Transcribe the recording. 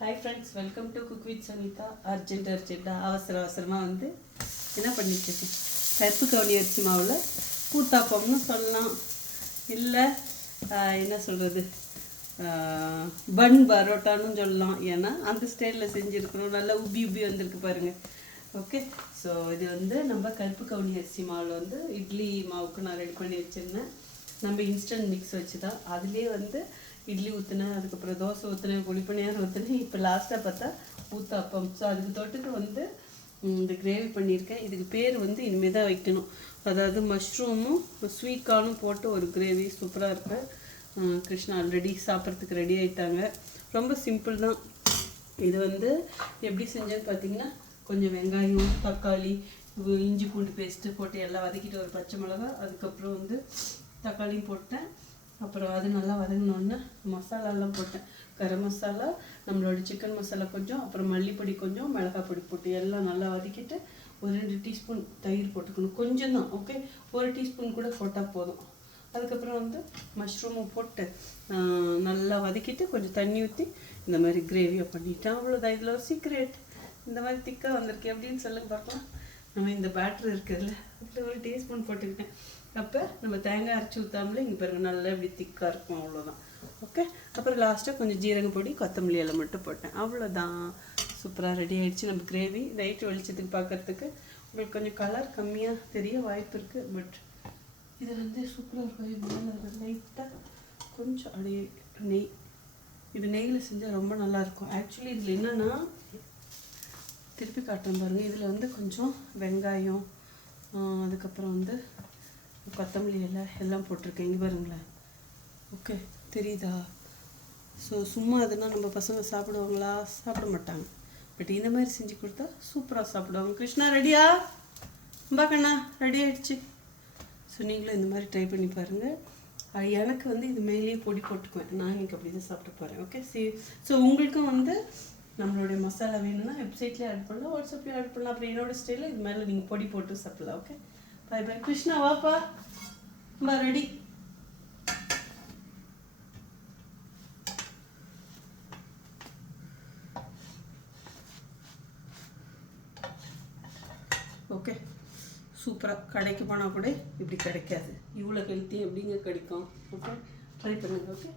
Hi friends welcome to cook with Sunita urgent அர்ஜென்ட்டாக அவசர அவசரமாக வந்து என்ன பண்ணிட்டு கருப்பு கவுனி அரிசி மாவில் பூத்தாப்பம்னு சொல்லலாம். இல்லை என்ன சொல்கிறது பன் பரோட்டான்னு சொல்லலாம். ஏன்னா அந்த ஸ்டைலில் செஞ்சுருக்கணும். நல்லா உபி உபி வந்திருக்கு பாருங்கள் ஓகே ஸோ இது வந்து நம்ம கருப்பு கவுனி அரிசி மாவில் வந்து இட்லி மாவுக்கு நான் ரெடி பண்ணி வச்சுருந்தேன். நம்ம இன்ஸ்டன்ட் மிக்ஸ் வச்சு தான் அதுலேயே வந்து இட்லி ஊற்றினேன் அதுக்கப்புறம் தோசை ஊற்றினேன் குழிப்பணியாரம் ஊற்றினேன் இப்போ லாஸ்ட்டாக பார்த்தா ஊத்தாப்பம் ஸோ அதுக்கு தொட்டுக்கு வந்து இந்த கிரேவி பண்ணியிருக்கேன். இதுக்கு பேர் வந்து இனிமேல் தான் வைக்கணும். அதாவது மஷ்ரூமும் ஸ்வீட் கார்னும் போட்டு ஒரு கிரேவி சூப்பராக இருப்பேன். கிருஷ்ணா ஆல்ரெடி சாப்பிட்றதுக்கு ரெடி ஆகிட்டாங்க ரொம்ப சிம்பிள் தான். இது வந்து எப்படி செஞ்சேன்னு பார்த்தீங்கன்னா கொஞ்சம் வெங்காயம் தக்காளி இஞ்சி பூண்டு பேஸ்ட்டு போட்டு எல்லாம் வதக்கிட்டு ஒரு பச்சை மிளகா அதுக்கப்புறம் வந்து தக்காளியும் போட்டேன். அப்புறம் அது நல்லா வதங்கினோன்னே மசாலாலாம் போட்டேன். கரம் மசாலா நம்மளோட சிக்கன் மசாலா கொஞ்சம் அப்புறம் மல்லிப்பொடி கொஞ்சம் மிளகாய் பொடி போட்டு எல்லாம் நல்லா வதக்கிட்டு ஒரு ரெண்டு டீஸ்பூன் தயிர் போட்டுக்கணும். கொஞ்சம் தான் ஓகே ஒரு டீஸ்பூன் கூட போட்டால் போதும். அதுக்கப்புறம் வந்து மஷ்ரூமும் போட்டு நல்லா வதக்கிட்டு கொஞ்சம் தண்ணி ஊற்றி இந்த மாதிரி கிரேவியை பண்ணிட்டேன். அவ்வளோதான் இதில் ஒரு சீக்ரெட் இந்த மாதிரி திக்காக வந்திருக்கு எப்படின்னு சொல்லுங்க பார்க்கலாம். நம்ம இந்த பேட்டர் இருக்குதுல்ல அதில் ஒரு டீஸ்பூன் போட்டுக்கிட்டேன். அப்போ நம்ம தேங்காய் அரைச்சி ஊற்றாமலே இங்கே பாருங்கள் நல்லா இப்படி திக்காக இருக்கும் அவ்வளோதான் ஓகே அப்புறம் லாஸ்ட்டாக கொஞ்சம் ஜீரக பொடி கொத்தமல்லி இலை மட்டும் போட்டேன். அவ்வளோதான் சூப்பராக ரெடி ஆகிடுச்சு நம்ம கிரேவி நைட்டு வெளிச்சத்துக்கு பார்க்கறதுக்கு உங்களுக்கு கொஞ்சம் கலர் கம்மியாக தெரிய வாய்ப்பு இருக்குது பட் இது வந்து சூப்பராக இருக்கும். லைட்டாக கொஞ்சம் அப்படியே நெய். இது நெய்யில் செஞ்சால் ரொம்ப நல்லாயிருக்கும் ஆக்சுவலி இதில் என்னென்னா திருப்பி காட்டுறேன் பாருங்கள் இதில் வந்து கொஞ்சம் வெங்காயம் அதுக்கப்புறம் வந்து கொத்தமல்லி இலை எல்லாம் போட்டிருக்கேன். இங்கே பாருங்களேன். ஓகே தெரியுதா? ஸோ சும்மா அதுனால் நம்ம பசங்க சாப்பிடுவாங்களா? சாப்பிட மாட்டாங்க. பட் இந்த மாதிரி செஞ்சு கொடுத்தா சூப்பராக சாப்பிடுவாங்க. கிருஷ்ணா ரெடியா? அம்பா கண்ணா ரெடி ஆகிடுச்சு ஸோ நீங்களும் இந்த மாதிரி ட்ரை பண்ணி பாருங்கள் எனக்கு வந்து இது மேலேயே பொடி போட்டுக்குவேன். நான் எனக்கு அப்படி தான் சாப்பிட்டு போகிறேன் ஓகே சி ஸோ உங்களுக்கும் வந்து நம்மளுடைய மசாலா வேணும்னா வெப்சைட்லேயே ஆட் பண்ணலாம் வாட்ஸ்அப்லேயே ஆட் பண்ணலாம். அப்புறம் என்னோட ஸ்டைலில் இது மேலே நீங்கள் பொடி போட்டு சாப்பிடலாம் ஓகே பை பாய் கிருஷ்ணா வாப்பா. பா ரெடி ஓகே சூப்பராக கடைக்கு போனால் கூட இப்படி கிடைக்காது. இவ்வளோ ஹெல்த்தி எப்படிங்க கிடைக்கும்? ஓகே ட்ரை பண்ணுங்கள் ஓகே